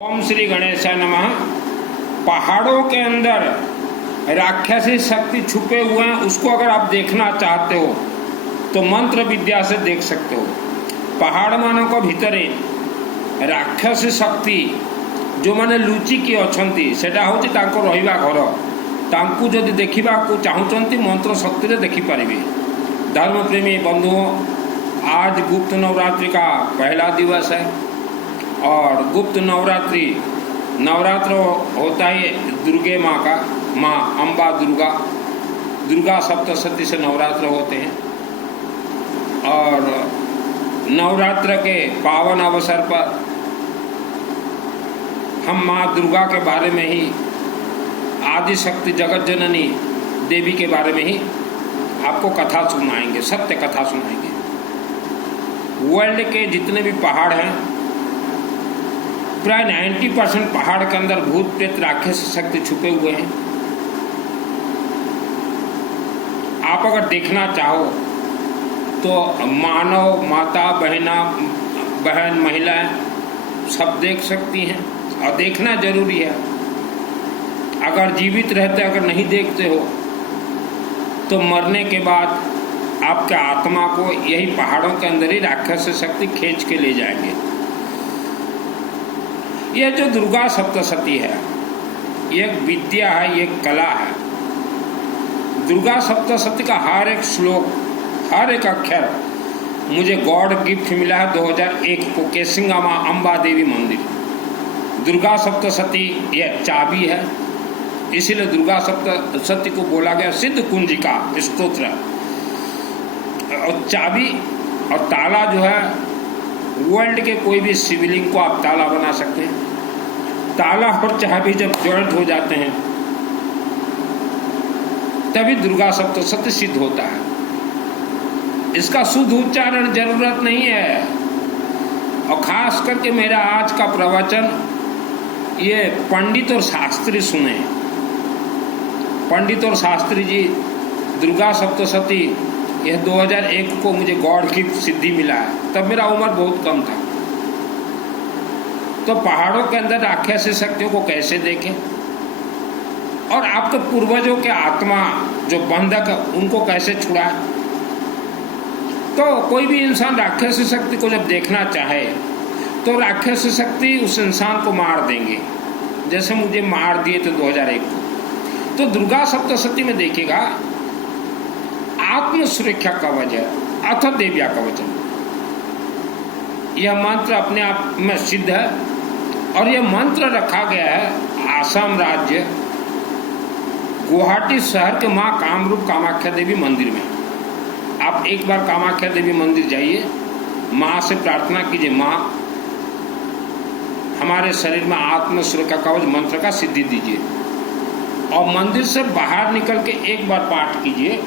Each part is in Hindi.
ओम श्री गणेशाय नमः। पहाड़ों के अंदर राक्षसी शक्ति छुपे हुए हैं, उसको अगर आप देखना चाहते हो तो मंत्र विद्या से देख सकते हो। पहाड़ मानक भितरे राक्षसी शक्ति जो माने लुचिकी अछंती सेटा होची तांको रहिबा घर। तांकु जदि देखिबाकू चाहुचंती मंत्र शक्ति रे देखि पारिबे। धर्म प्रेमी बंधुओं, आज गुप्त नवरात्रि का पहला दिवस है और गुप्त नवरात्र होता है दुर्गे माँ का, माँ अम्बा दुर्गा सप्तशती से नवरात्र होते हैं। और नवरात्र के पावन अवसर पर हम माँ दुर्गा के बारे में ही, आदि शक्ति जगत जननी देवी के बारे में ही आपको कथा सुनाएंगे, सत्य कथा सुनाएंगे। वर्ल्ड के जितने भी पहाड़ हैं, प्राय 90% पहाड़ के अंदर भूत प्रेत राक्षस शक्ति छुपे हुए हैं। आप अगर देखना चाहो तो मानव, माता, बहन, महिलाएं सब देख सकती हैं और देखना जरूरी है। अगर जीवित रहते, अगर नहीं देखते हो तो मरने के बाद आपके आत्मा को यही पहाड़ों के अंदर ही राक्षस शक्ति खींच के ले जाएंगे। यह जो दुर्गा सप्तशती है, ये एक विद्या है, ये एक कला है। दुर्गा सप्तशती का हर एक श्लोक, हर एक अक्षर मुझे गॉड गिफ्ट मिला है 2001 को केसिंगा माँ अम्बा देवी मंदिर। दुर्गा सप्तशती यह चाबी है, इसीलिए दुर्गा सप्तशती को बोला गया सिद्ध कुंजिका स्तोत्र। और चाबी और ताला जो है, वर्ल्ड के कोई भी शिवलिंग को आप ताला बना सकते हैं। ताला और चाबी जब जॉइंट हो जाते हैं तभी दुर्गा सप्तशती सिद्ध होता है। इसका शुद्ध उच्चारण जरूरत नहीं है। और खास करके मेरा आज का प्रवचन ये पंडित और शास्त्री सुने। पंडित और शास्त्री जी, दुर्गा सप्तशती यह 2001 को मुझे गॉड की सिद्धि मिला है, तब मेरा उम्र बहुत कम था। तो पहाड़ों के अंदर राक्षसी शक्तियों को कैसे देखें और आपके पूर्वजों के आत्मा जो बंधक है उनको कैसे छुड़ाएं। तो कोई भी इंसान राक्षसी शक्ति को जब देखना चाहे तो राक्षसी शक्ति उस इंसान को मार देंगे, जैसे मुझे मार दिए थे 2001 को। तो दुर्गा सप्तशती में देखिएगा आत्म सुरक्षा कवच है, अथ देव्या कवचम। यह मंत्र अपने आप में सिद्ध है और यह मंत्र रखा गया है आसाम राज्य गुवाहाटी शहर के माँ कामरूप कामाख्या देवी मंदिर में। आप एक बार कामाख्या देवी मंदिर जाइए, माँ से प्रार्थना कीजिए, माँ हमारे शरीर में आत्म सुरक्षा कवच मंत्र का सिद्धि दीजिए। और मंदिर से बाहर निकल के एक बार पाठ कीजिए,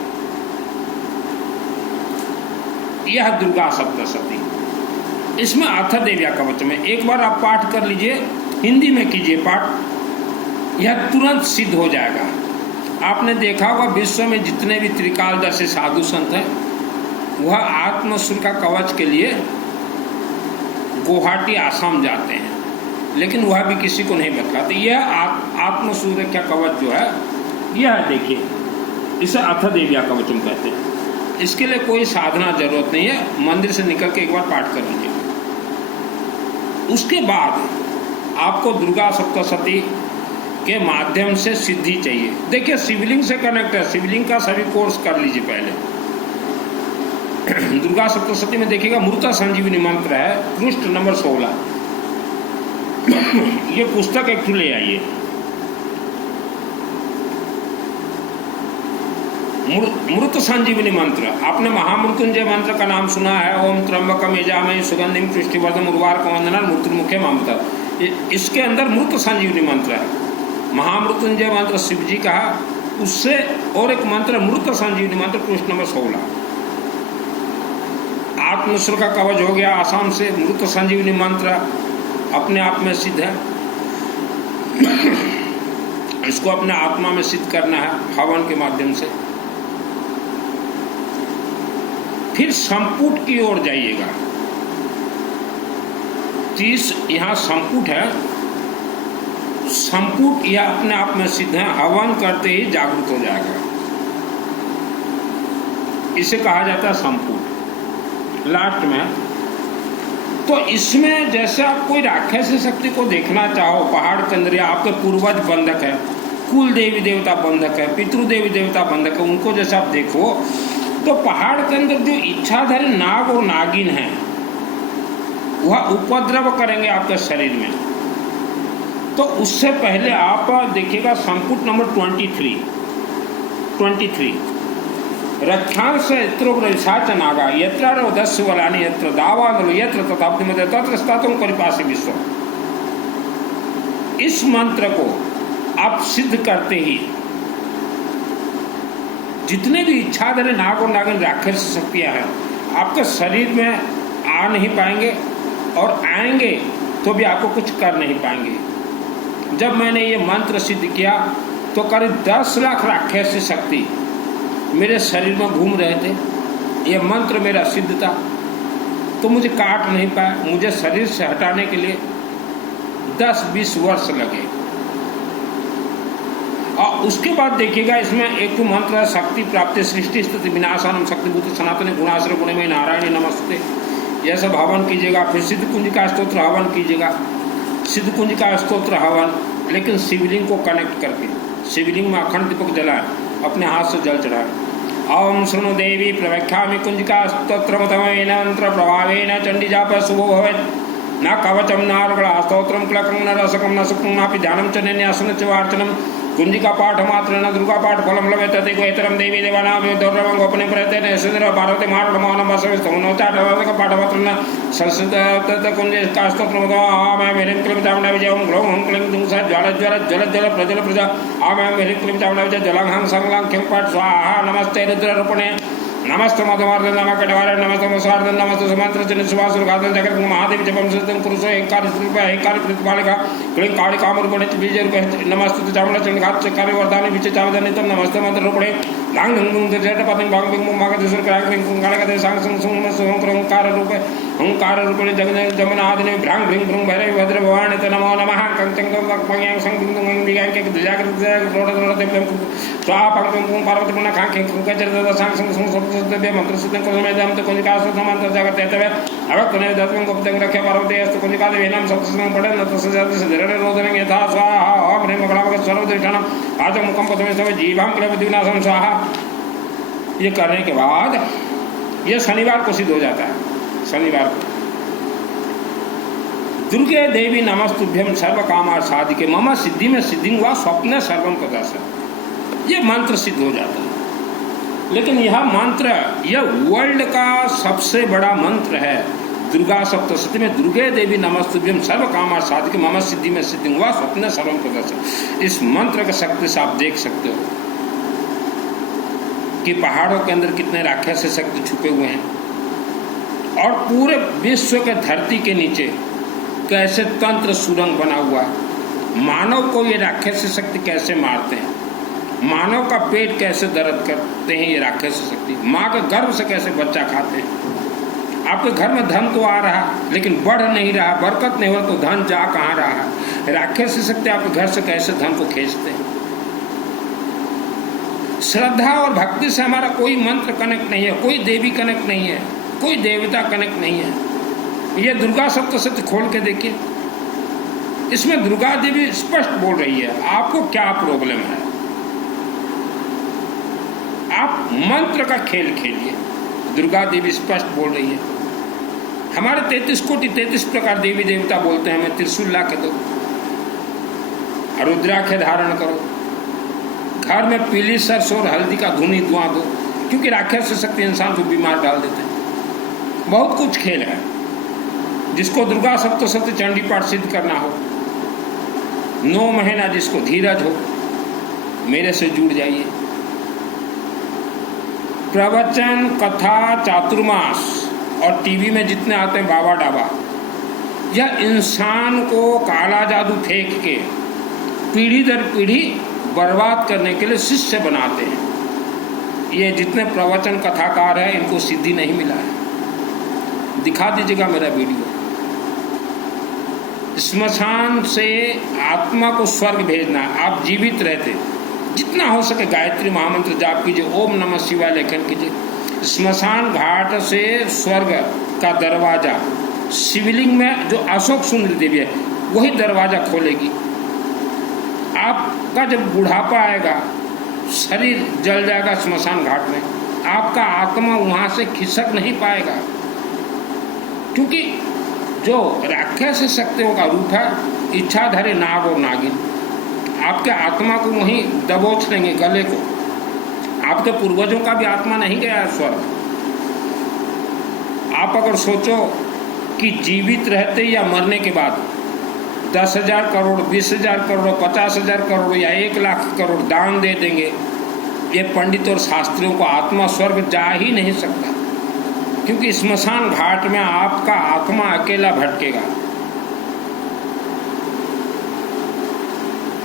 यह दुर्गा सप्तशती। इसमें अथ देव्या कवच में एक बार आप पाठ कर लीजिए, हिंदी में कीजिए पाठ, यह तुरंत सिद्ध हो जाएगा। आपने देखा होगा विश्व में जितने भी त्रिकालदर्शी साधु संत हैं वह आत्म सुरक्षा कवच के लिए गुवाहाटी आसाम जाते हैं, लेकिन वह भी किसी को नहीं बतलाते। यह आत्म सुरक्षा कवच जो है, यह देखिए, इसे अथ देव्या कवचम कहते हैं। इसके लिए कोई साधना जरूरत नहीं है, मंदिर से निकल के एक बार पाठ कर लीजिए। उसके बाद आपको दुर्गा सप्तशती के माध्यम से सिद्धि चाहिए। देखिए शिवलिंग से कनेक्ट है, शिवलिंग का सभी कोर्स कर लीजिए पहले। दुर्गा सप्तशती में देखिएगा मृत संजीवनी मंत्र है, पृष्ठ नंबर 16। ये पुस्तक एक ले आइए। मृत संजीवनी मंत्र, आपने महामृत्युंजय मंत्र का नाम सुना है, ओम त्र्यंबकम यजामहे सुगंधिम पुष्टिवर्धनम उर्वारुकम वंदना मृत्युर्मुखे मंत्र। इसके अंदर मृत संजीवनी मंत्र है। महामृत्युंजय मंत्र शिव जी का, उससे और एक मंत्र मृत संजीवनी मंत्र, पृष्ठ नंबर 16। आत्मसुर का कवच हो गया आसाम से। मृत संजीवनी मंत्र अपने आप में सिद्ध है, इसको अपने आत्मा में सिद्ध करना है हवन के माध्यम से। फिर संपुट की ओर जाइएगा। 30 यहाँ संपुट है, संपुट यह अपने आप में सिद्ध है, हवन करते ही जागृत हो जाएगा। इसे कहा जाता है संपुट। लास्ट में तो इसमें जैसे आप कोई राक्षसी शक्ति को देखना चाहो, पहाड़ के अंदर या आपके पूर्वज बंधक है, कुल देवी देवता बंधक है, पितृदेवी देवता बंधक है, उनको जैसे आप देखो तो पहाड़ के अंदर जो इच्छाधारी नाग और नागिन है वह उपद्रव करेंगे आपके शरीर में। तो उससे पहले आप देखिएगा संपुट नंबर 23 रक्षांश यत्रोग्रसाच नागा यत्र दस्य वलानि यत्र दावानलो यत्र तथाब्धिमते तत्र स्थातुं परिपासि विश्व। इस मंत्र को आप सिद्ध करते ही जितने भी इच्छाधारी नाग और नागिन राक्षस शक्तियां हैं आपके शरीर में आ नहीं पाएंगे, और आएंगे तो भी आपको कुछ कर नहीं पाएंगे। जब मैंने ये मंत्र सिद्ध किया तो करीब 10 लाख राक्षसी शक्ति मेरे शरीर में घूम रहे थे। ये मंत्र मेरा सिद्ध था तो मुझे काट नहीं पाया। मुझे शरीर से हटाने के लिए 10-20 वर्ष लगे। और उसके बाद देखिएगा इसमें एक मंत्र है शक्ति प्राप्ति सृष्टि स्थिति विनाशानम शक्तिभूत सनातन गुणाश्रय गुणमय नारायणी नमस्ते। यह सब हवन कीजिएगा। फिर सिद्ध कुंज का स्तोत्र हवन कीजिएगा, सिद्ध कुंज का स्तोत्र हवन, लेकिन शिवलिंग को कनेक्ट करके शिवलिंग में अखंड दीपक जलाएं, अपने हाथ से जल चढ़ाएं। ओम शृणु देवी प्रव्याख्यामि कुंजिका स्तोत्रमतमेन मंत्र प्रभावेन चंडी जाप शुभो भवेत्। न कवचम न अर्गला स्तोत्रम क्लकं न रसकं न सुखं नापि ध्यानं च न्यासनं च वार्चनं। कुंजिका पाठ मात्र न दुर्गा पाठ फलम लभेत तदेको इतरं देवी देवानां दौर्लभं गोपने प्रयतेन सुंदर पार्वती मार्गमोहनं वसविस्तमनोचाटवादक पाठ मात्र न संस्कृत कुंज का स्तोत्रम आम मेहरिं क्लीं चामुण्डा विजय ओम ग्लौं हूं क्लीं दुं सा ज्वाल ज्वल जल जल प्रजल प्रजा आम मेहरिं क्लीं चामुण्डा विजय जलांघं संलां किं पाठ स्वाहा नमस्ते रुद्ररूपिणे नमस्ते मधुमार्दन नमः कटवार नमस्ते मुसार्दन नमस्ते सुमंत्र चिन्ह सुभासुर गादन जगत महादेव जपम सत्यं कुरुसो एकार रूपा एकार प्रतिपालिका क्लीं कालिका मूर्पणे बीज रूपे नमस्ते चामुण्डा चंडघात चक्कर वर्धानि विच चावदनितं नमस्ते मंत्र रूपणे लांग ढंग जट पतंग भाग बिंग माग दिसुर करांग बिंग कालिका दे सांग संग सुम सुम ओंकार रूपे ओंकार रूपणे जगन जमन आदिने भ्रांग भ्रिंग भ्रुंग भैरव भद्र भवानी ते नमो नमः कंचंग पंग्यांग संग बिंग बिंग बिगांग के जागृत रोड रोड देव स्वाहा पंग पार्वती पुना खांग के चरित सांग संग सुम देव मंत्र सिद्धं को समय दम तो कुंजिका मंत्र जगत देतवे अवक ने दत्तं गुप्तं रखे पार्वती अस्त कुंजिका देवीनां सप्तसंग पड़े न तस्य जाति सदरण रोदनं यथा स्वाहा ओम ह्रीं मंगलामक सर्वदृष्टानं आज मुखं पद्मे सब जीवां क्लेव दिविनाशं स्वाहा। ये करने के बाद ये शनिवार को सिद्ध हो जाता है। शनिवार को दुर्गे देवी नमस्तुभ्यं सर्व कामार साधिके मम सिद्धि में सिद्धि हुआ स्वप्न सर्वम प्रकाश। ये मंत्र सिद्ध हो जाता है। लेकिन यह मंत्र यह वर्ल्ड का सबसे बड़ा मंत्र है। दुर्गा सप्तशती में दुर्गे देवी नमस्तुभ्यं सर्व कामार साधिके मम सिद्धि में सिद्धि हुआ स्वप्न सर्वम प्रकाश। इस मंत्र के शक्ति से आप देख सकते हो कि पहाड़ों के अंदर कितने राक्षस शक्ति छुपे हुए हैं और पूरे विश्व के धरती के नीचे कैसे तंत्र सुरंग बना हुआ है। मानव को ये राक्षस शक्ति कैसे मारते हैं, मानव का पेट कैसे दर्द करते हैं ये राक्षस शक्ति, माँ के गर्भ से कैसे बच्चा खाते हैं। आपके घर में धन तो आ रहा लेकिन बढ़ नहीं रहा, बरकत नहीं हो तो धन जा कहाँ रहा है। राक्षस शक्ति आपके घर से कैसे धन को खींचते हैं। श्रद्धा और भक्ति से हमारा कोई मंत्र कनेक्ट नहीं है, कोई देवी कनेक्ट नहीं है, कोई देवता कनेक्ट नहीं है। ये दुर्गा सप्तशती खोल के देखिए, इसमें दुर्गा देवी स्पष्ट बोल रही है आपको क्या प्रॉब्लम है। आप मंत्र का खेल खेलिए, दुर्गा देवी स्पष्ट बोल रही है। हमारे 33 कोटि 33 प्रकार देवी देवता बोलते हैं हमें त्रिशूल ला के दो, रुद्राक्ष धारण करो, घर में पीली सरसों और हल्दी का धुनी धुआं दो, क्योंकि राक्षस शक्ति इंसान को बीमार डाल देते हैं। बहुत कुछ खेल है। जिसको दुर्गा सप्तशती चंडी पाठ सिद्ध करना हो, 9 महीना जिसको धीरज हो, मेरे से जुड़ जाइए। प्रवचन कथा चातुर्मास और टीवी में जितने आते हैं बाबा डाबा, यह इंसान को काला जादू फेंक के पीढ़ी दर पीढ़ी बर्बाद करने के लिए शिष्य बनाते हैं। ये जितने प्रवचन कथाकार हैं इनको सिद्धि नहीं मिला है। दिखा दीजिएगा मेरा वीडियो। स्मशान से आत्मा को स्वर्ग भेजना। आप जीवित रहते जितना हो सके गायत्री महामंत्र जाप कीजिए, ओम नमः शिवाय लेखन कीजिए। स्मशान घाट से स्वर्ग का दरवाजा, शिवलिंग में जो अशोक सुंदरी देवी है वही दरवाजा खोलेगी। आपका जब बुढ़ापा आएगा, शरीर जल जाएगा स्मशान घाट में, आपका आत्मा वहाँ से खिसक नहीं पाएगा, क्योंकि जो राक्षस शक्तियों का रूप है इच्छाधारी नाग और नागिन आपके आत्मा को वहीं दबोच लेंगे, गले को। आपके पूर्वजों का भी आत्मा नहीं गया है स्वर्ग। आप अगर सोचो कि जीवित रहते या मरने के बाद 10,000 करोड़, 20,000 करोड़, 50,000 करोड़ या 1,00,000 करोड़ दान दे देंगे, ये पंडित और शास्त्रियों को आत्मा स्वर्ग जा ही नहीं सकता, क्योंकि स्मशान घाट में आपका आत्मा अकेला भटकेगा।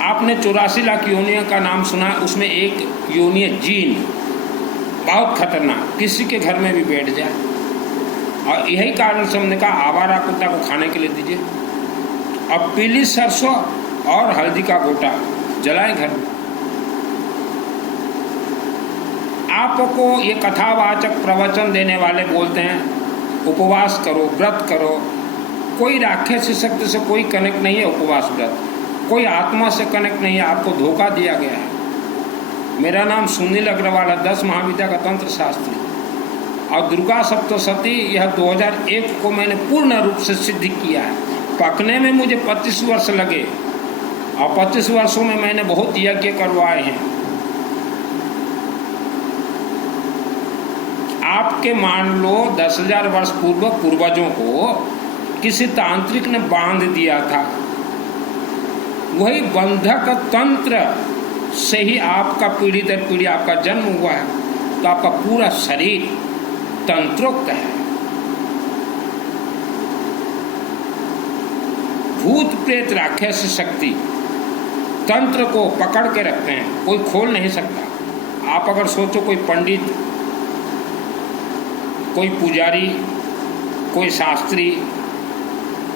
आपने 84 लाख योनियों का नाम सुना, उसमें एक योनि है जीन, बहुत खतरनाक, किसी के घर में भी बैठ जाए। और यही कारण से हमने कहा आवारा कुत्ता को खाने के लिए दीजिए। अब पीली सरसों और हल्दी का गोटा जलाएं घर में। आपको ये कथावाचक प्रवचन देने वाले बोलते हैं उपवास करो, व्रत करो। कोई राक्षसी शक्ति से कोई कनेक्ट नहीं है उपवास व्रत, कोई आत्मा से कनेक्ट नहीं है, आपको धोखा दिया गया है। मेरा नाम सुनील अग्रवाल है, 10 महाविद्या का तंत्र शास्त्री, और दुर्गा सप्तशती यह 2001 को मैंने पूर्ण रूप से सिद्ध किया है। पकने में मुझे 25 वर्ष लगे, और 25 वर्षों में मैंने बहुत यज्ञ करवाए हैं। आपके मान लो 10,000 वर्ष पूर्व पूर्वजों को किसी तांत्रिक ने बांध दिया था, वही बंधक तंत्र से ही आपका पीढ़ी दर पीढ़ी आपका जन्म हुआ है, तो आपका पूरा शरीर तंत्रोक्त है। भूत प्रेत राक्षस शक्ति तंत्र को पकड़ के रखते हैं, कोई खोल नहीं सकता। आप अगर सोचो कोई पंडित, कोई पुजारी, कोई शास्त्री,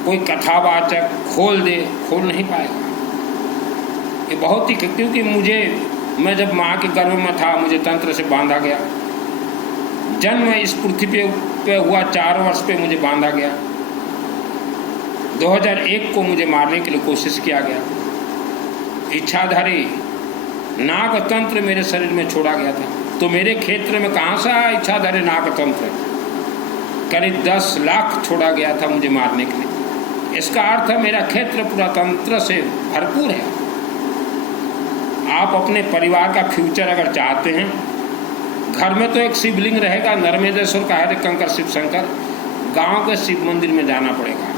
कोई कथावाचक खोल दे, खोल नहीं पाएगा। ये बहुत ही, क्योंकि मैं जब माँ के गर्भ में था मुझे तंत्र से बांधा गया। जन्म इस पृथ्वी पे हुआ 4 वर्ष पे मुझे बांधा गया। 2001 को मुझे मारने के लिए कोशिश किया गया। इच्छाधारी नाग तंत्र मेरे शरीर में छोड़ा गया था। तो मेरे क्षेत्र में कहाँ से आया इच्छाधारी नाग तंत्र? करीब 10 लाख छोड़ा गया था मुझे मारने के लिए। इसका अर्थ है मेरा क्षेत्र पूरा तंत्र से भरपूर है। आप अपने परिवार का फ्यूचर अगर चाहते हैं, घर में तो एक शिवलिंग रहेगा, नर्मदेश्वर का है, कंकर शिव शंकर। गांव के शिव मंदिर में जाना पड़ेगा,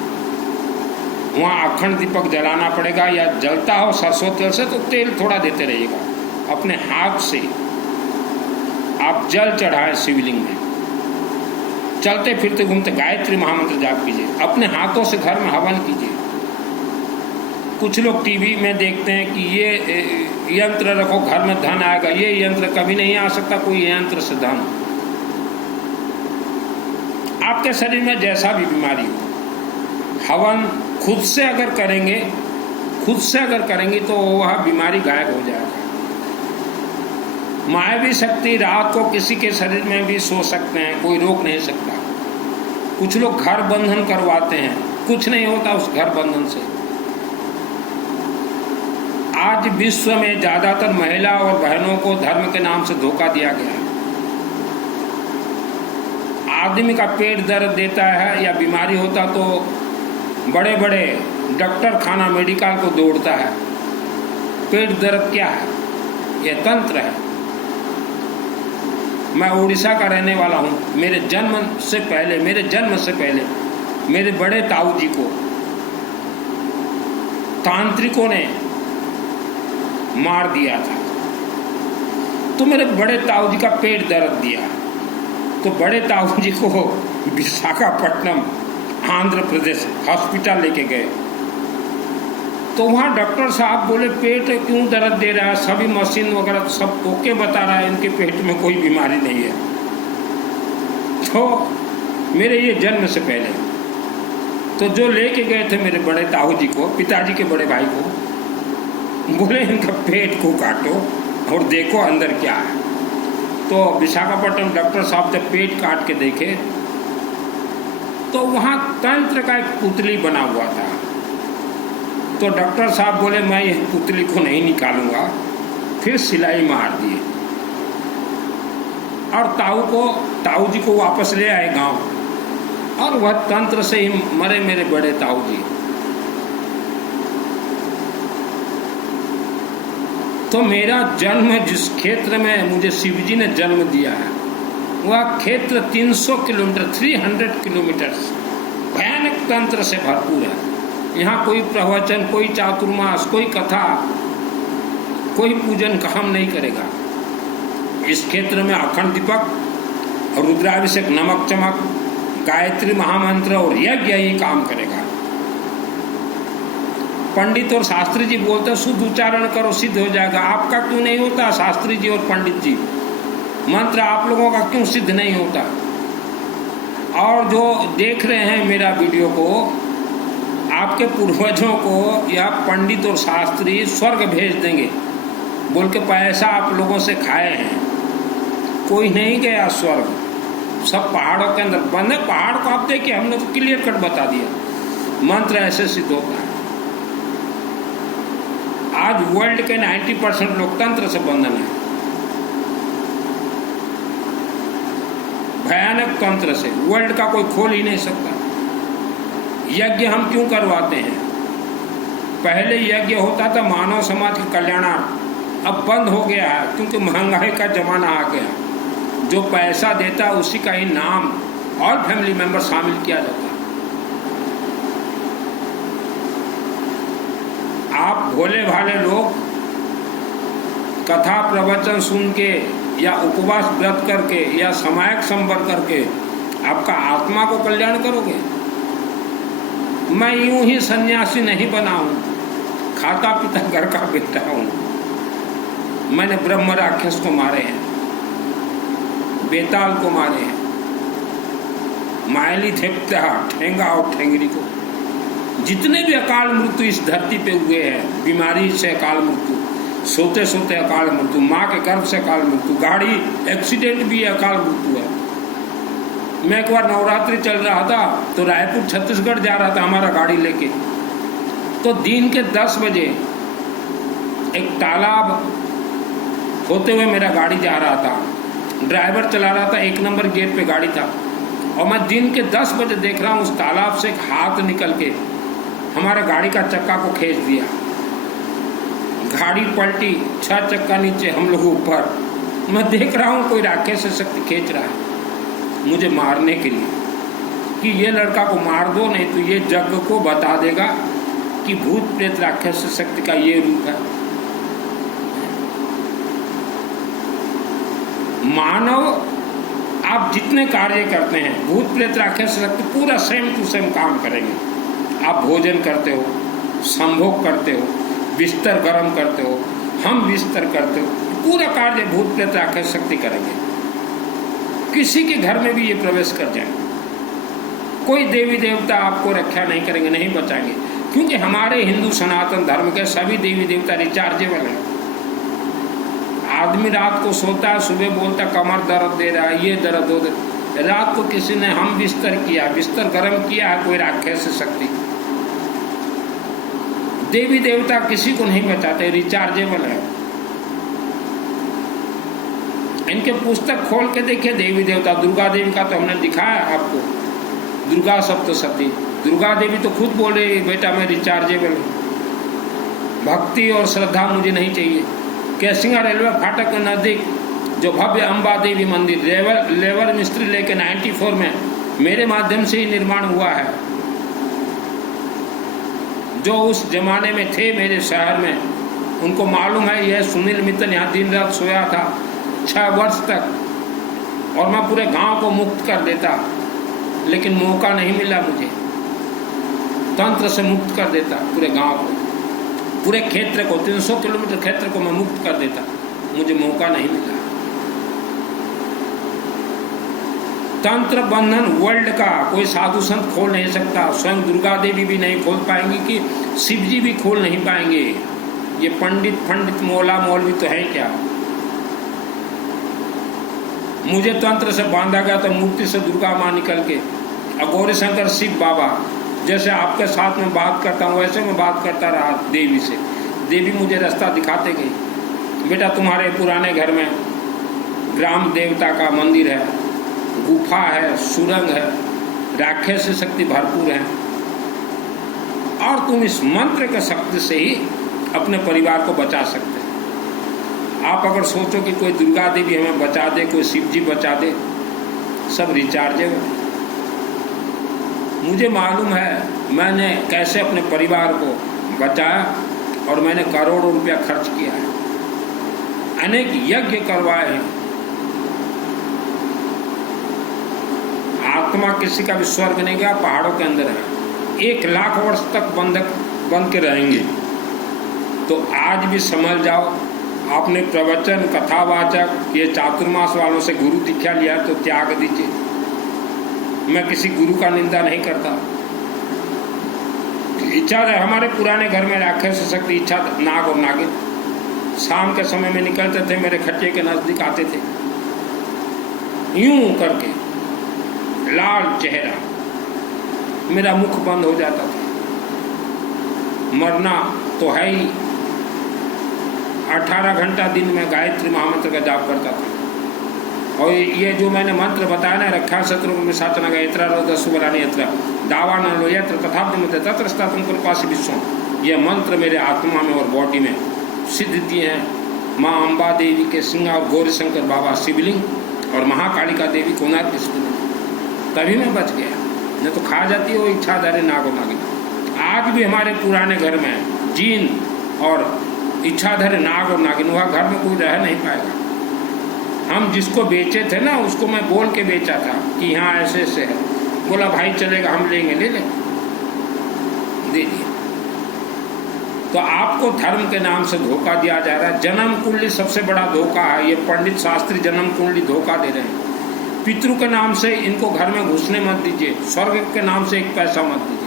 वहाँ अखंड दीपक जलाना पड़ेगा, या जलता हो सरसों तेल से तो तेल थोड़ा देते रहिएगा। अपने हाथ से आप जल चढ़ाएं शिवलिंग में, चलते फिरते घूमते गायत्री महामंत्र जाप कीजिए, अपने हाथों से घर में हवन कीजिए। कुछ लोग टीवी में देखते हैं कि ये यंत्र रखो घर में धन आएगा, ये यंत्र कभी नहीं आ सकता कोई यंत्र से धन। आपके शरीर में जैसा भी बीमारी हो, हवन खुद से अगर करेंगे तो वह बीमारी गायब हो जाएगा। मायावी शक्ति रात को किसी के शरीर में भी सो सकते हैं, कोई रोक नहीं सकता। कुछ लोग घर बंधन करवाते हैं, कुछ नहीं होता उस घर बंधन से। आज विश्व में ज्यादातर महिला और बहनों को धर्म के नाम से धोखा दिया गया है। आदमी का पेट दर्द देता है या बीमारी होता तो बड़े बड़े डॉक्टर खाना मेडिकल को दौड़ता है। पेट दर्द क्या है? यह तंत्र है। मैं उड़ीसा का रहने वाला हूँ। मेरे जन्म से पहले मेरे बड़े ताऊ जी को तांत्रिकों ने मार दिया था, तो मेरे बड़े ताऊ जी का पेट दर्द दिया, तो बड़े ताऊ जी को विशाखापट्टनम आंध्र प्रदेश हॉस्पिटल लेके गए। तो वहाँ डॉक्टर साहब बोले पेट क्यों दर्द दे रहा है, सभी मशीन वगैरह सब ओके बता रहा है, इनके पेट में कोई बीमारी नहीं है। तो मेरे ये जन्म से पहले तो जो लेके गए थे मेरे बड़े ताऊ जी को, पिताजी के बड़े भाई को, बोले इनका पेट को काटो और देखो अंदर क्या है। तो विशाखापट्टनम डॉक्टर साहब जब पेट काट के देखे तो वहाँ तंत्र का एक पुतली बना हुआ था। तो डॉक्टर साहब बोले मैं यह पुतली को नहीं निकालूंगा, फिर सिलाई मार दिए और ताऊ जी को वापस ले आए गांव, और वह तंत्र से ही मरे मेरे बड़े ताऊ जी। तो मेरा जन्म जिस क्षेत्र में मुझे शिवजी ने जन्म दिया है वह क्षेत्र 300 किलोमीटर 300 किलोमीटर भयानक तंत्र से भरपूर है। यहाँ कोई प्रवचन, कोई चातुर्मास, कोई कथा, कोई पूजन काम नहीं करेगा। इस क्षेत्र में अखंड दीपक, रुद्राभिषेक, नमक चमक, गायत्री महामंत्र और यज्ञ ही काम करेगा। पंडित और शास्त्री जी बोलते शुद्ध उच्चारण करो सिद्ध हो जाएगा। आपका क्यों नहीं होता? शास्त्री जी और पंडित जी, मंत्र आप लोगों का क्यों सिद्ध नहीं होता? और जो देख रहे हैं मेरा वीडियो को, आपके पूर्वजों को या पंडित और शास्त्री स्वर्ग भेज देंगे बोल के पैसा आप लोगों से खाए हैं। कोई नहीं गया स्वर्ग, सब पहाड़ों के अंदर बंद है। पहाड़ को आप देखिए, हमने तो क्लियर कट बता दिया मंत्र ऐसे सिद्ध होता है। आज वर्ल्ड के 90% लोग तंत्र से बंधन है, भयानक तंत्र से। वर्ल्ड का कोई खोल ही नहीं सकता। यज्ञ हम क्यों करवाते हैं? पहले यज्ञ होता था मानव समाज के कल्याणार्थ, अब बंद हो गया है क्योंकि महंगाई का जमाना आ गया। जो पैसा देता है उसी का ही नाम और फैमिली मेंबर शामिल किया जाता है। आप भोले भाले लोग कथा प्रवचन सुन के या उपवास व्रत करके या सामायिक संपर्क करके आपका आत्मा को कल्याण करोगे? मैं यूं ही सन्यासी नहीं बना हूं, खाता पीता घर का बेटा हूं। मैंने ब्रह्म राक्षस को मारे हैं, बेताल को मारे हैं, मायली देवता, ठेंगा और ठेंगरी को। जितने भी अकाल मृत्यु इस धरती पे हुए हैं, बीमारी से अकाल मृत्यु, सोते सोते अकाल मृत्यु, माँ के गर्भ से अकाल मृत्यु, गाड़ी एक्सीडेंट भी अकाल मृत्यु है। मैं एक बार नवरात्रि चल रहा था तो रायपुर छत्तीसगढ़ जा रहा था हमारा गाड़ी लेके, तो दिन के 10 बजे एक तालाब होते हुए मेरा गाड़ी जा रहा था। ड्राइवर चला रहा था, 1 नंबर गेट पे गाड़ी था, और मैं दिन के 10 बजे देख रहा हूँ उस तालाब से एक हाथ निकल के हमारा गाड़ी का चक्का को खींच दिया। गाड़ी पलटी, 6 चक्का नीचे, हम लोग ऊपर। मैं देख रहा हूँ कोई राक्षस शक्ति खींच रहा है मुझे मारने के लिए कि ये लड़का को मार दो, नहीं तो ये जग को बता देगा कि भूत प्रेत राक्षस शक्ति का ये रूप है। मानव आप जितने कार्य करते हैं, भूत प्रेत राक्षस शक्ति पूरा सेम टू सेम काम करेंगे। आप भोजन करते हो, संभोग करते हो, बिस्तर गर्म करते हो, हम बिस्तर करते हो, पूरा कार्य भूत प्रेत राक्षस शक्ति करेंगे। किसी के घर में भी ये प्रवेश कर जाए, कोई देवी देवता आपको रक्षा नहीं करेंगे, नहीं बचाएंगे, क्योंकि हमारे हिंदू सनातन धर्म के सभी देवी देवता रिचार्जेबल हैं। आदमी रात को सोता है, सुबह बोलता कमर दर्द दे रहा है, ये दर्द हो दे। रात को किसी ने हम बिस्तर किया, बिस्तर गर्म किया है, कोई राक्षस शक्ति। देवी देवता किसी को नहीं बचाते, रिचार्जेबल है। इनके पुस्तक खोल के देखिए, देवी देवता। दुर्गा देवी का तो हमने दिखाया आपको, दुर्गा सप्तशती। दुर्गा देवी तो खुद बोल रही बेटा मैं रिचार्जेबल हूँ, भक्ति और श्रद्धा मुझे नहीं चाहिए। कैसिंगा रेलवे फाटक के नज़दीक जो भव्य अम्बा देवी मंदिर लेबर मिस्त्री लेके 94 में मेरे माध्यम से ही निर्माण हुआ है, जो उस जमाने में थे मेरे शहर में, उनको मालूम है। यह सुनील मित्तल यहाँ दिन रात सोया था 6 वर्ष तक, और मैं पूरे गांव को मुक्त कर देता, लेकिन मौका नहीं मिला मुझे। तंत्र से मुक्त कर देता पूरे गांव को, पूरे क्षेत्र को, 300 किलोमीटर क्षेत्र को मैं मुक्त कर देता, मुझे मौका नहीं मिला। तंत्र बंधन वर्ल्ड का कोई साधु संत खोल नहीं सकता, स्वयं दुर्गा देवी भी नहीं खोल पाएंगी कि शिव जी भी खोल नहीं पाएंगे। ये पंडित मौला मौलवी तो है क्या। मुझे तंत्र से बांधा गया तो मूर्ति से दुर्गा माँ निकल के, और गौरी शंकर शिव बाबा, जैसे आपके साथ में बात करता हूँ वैसे मैं बात करता रहा देवी से। देवी मुझे रास्ता दिखाते गई, बेटा तुम्हारे पुराने घर में ग्राम देवता का मंदिर है, गुफा है, सुरंग है, राक्षस शक्ति भरपूर है, और तुम इस मंत्र के शक्ति से ही अपने परिवार को बचा सकते हो। आप अगर सोचो कि कोई दुर्गा देवी हमें बचा दे, कोई शिव जी बचा दे, सब रिचार्ज है। मुझे मालूम है मैंने कैसे अपने परिवार को बचाया, और मैंने करोड़ों रुपया खर्च किया है, अनेक यज्ञ करवाए हैं। आत्मा किसी का भी स्वर्ग नहीं गया, पहाड़ों के अंदर है, 1 लाख वर्ष तक बंध के रहेंगे। तो आज भी समझ जाओ, आपने प्रवचन कथावाचक ये चातुर्मास वालों से गुरु दीक्षा लिया तो त्याग दीजिए। मैं किसी गुरु का निंदा नहीं करता। इच्छा है, हमारे पुराने घर में राक्षस शक्ति इच्छा नाग और नागिन शाम के समय में निकलते थे, मेरे खच्चे के नजदीक आते थे, यूं करके लाल चेहरा, मेरा मुख बंद हो जाता था। मरना तो है ही। 18 घंटा दिन में गायत्री महामंत्र का जाप करता था। और ये जो मैंने मंत्र बताया ना, रक्षा शत्रु में साचना का यत्र रोध सुबलानी यत्र दावा न लो यत्र तथाब्द मत तत्र स्थातुम कृपासि विश्वम, ये मंत्र मेरे आत्मा में और बॉडी में सिद्ध दिए हैं। माँ अम्बा देवी के सिंह और गौरी शंकर बाबा शिवलिंग और महाकालिका देवी कोणार्क शिवलिंग, तभी मैं बच गया, नहीं तो खा जाती वो इच्छाधारी नागो नागिन। आज भी हमारे पुराने घर में जीन और इच्छाधारी नाग और नागिन, वह घर में कोई रह नहीं पाएगा। हम जिसको बेचे थे ना, उसको मैं बोल के बेचा था कि यहाँ ऐसे ऐसे है, बोला भाई चलेगा हम लेंगे, ले ले, दे दिया। तो आपको धर्म के नाम से धोखा दिया जा रहा है। जन्म कुंडली सबसे बड़ा धोखा है। ये पंडित शास्त्री जन्म कुंडली धोखा दे रहे हैं। पितृ के नाम से इनको घर में घुसने मत दीजिए, स्वर्ग के नाम से 1 पैसा मत दीजिए।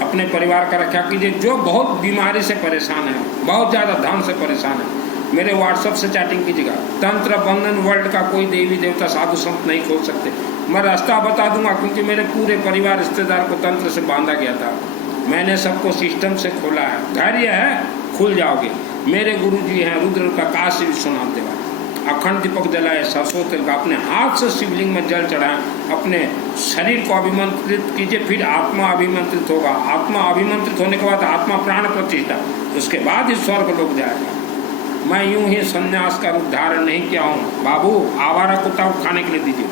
अपने परिवार का रक्षा कीजिए। जो बहुत बीमारी से परेशान है, बहुत ज़्यादा धन से परेशान है, मेरे व्हाट्सएप से चैटिंग कीजिएगा। तंत्र बंधन वर्ल्ड का कोई देवी देवता साधु संत नहीं खोल सकते। मैं रास्ता बता दूंगा, क्योंकि मेरे पूरे परिवार रिश्तेदार को तंत्र से बांधा गया था। मैंने सबको सिस्टम से खोला है। धैर्य है, खुल जाओगे। मेरे गुरु जी हैं रुद्र का काशी विश्वनाथ देवा। अखंड दीपक जलाए, सरसों तेल का, अपने हाथ से शिवलिंग में जल चढ़ाएं, अपने शरीर को अभिमंत्रित कीजिए, फिर आत्मा अभिमंत्रित होगा। आत्मा अभिमंत्रित होने के बाद आत्मा प्राण प्रतिष्ठा, उसके बाद ही स्वर्ग लोग जाएगा। मैं यूं ही संन्यास का रूप धारण नहीं किया हूँ बाबू, आवारा कुत्ता खाने के लिए दीजिए।